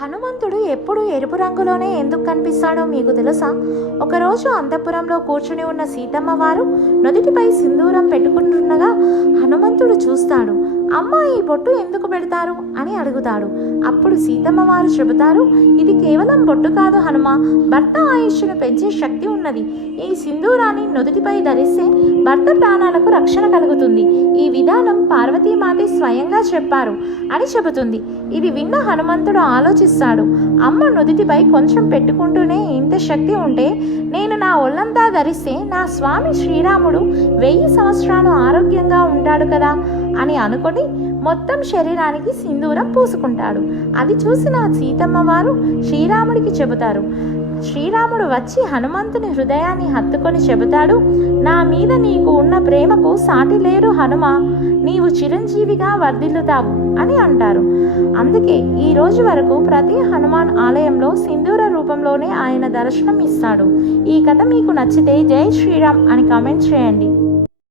హనుమంతుడు ఎప్పుడు ఎరుపు రంగులోనే ఎందుకు కనిపిస్తాడో మీకు తెలుసా? ఒకరోజు అంతఃపురంలో కూర్చుని ఉన్న సీతమ్మ వారు నుదుటిపై సింధూరం పెట్టుకుంటుండగా హనుమంతుడు చూస్తాడు. అమ్మ, ఈ బొట్టు ఎందుకు పెడతారు అని అడుగుతాడు. అప్పుడు సీతమ్మ వారు చెబుతారు, ఇది కేవలం బొట్టు కాదు హనుమ, భర్త ఆయుష్ను పెంచే శక్తి ఉన్నది. ఈ సింధూరాన్ని నుదుటిపై ధరిస్తే భర్త ప్రాణాలకు రక్షణ కలుగుతుంది. ఈ విధానం పార్వతీమాతే స్వయంగా చెప్పారు అని చెబుతుంది. ఇది విన్న హనుమంతుడు ఆలోచిస్తాడు. అమ్మ నుదుటిపై కొంచెం పెట్టుకుంటూనే ఇంత శక్తి ఉంటే నేను నా ఒళ్ళంతా ధరిస్తే నా స్వామి శ్రీరాముడు 1000 సంవత్సరాలు ఆరోగ్యంగా ఉంటాడు కదా అని అనుకొని మొత్తం శరీరానికి సింధూరం పూసుకుంటాడు. అది చూసిన సీతమ్మ వారు శ్రీరాముడికి చెబుతారు. శ్రీరాముడు వచ్చి హనుమంతుని హృదయాన్ని హత్తుకొని చెబుతాడు, నా మీద నీకు ఉన్న ప్రేమకు సాటి లేరు హనుమ, నీవు చిరంజీవిగా వర్ధిల్లుతావు అని అంటారు. అందుకే ఈ రోజు వరకు ప్రతి హనుమాన్ ఆలయంలో సింధూర రూపంలోనే ఆయన దర్శనం ఇస్తాడు. ఈ కథ మీకు నచ్చితే జై శ్రీరామ్ అని కామెంట్ చేయండి.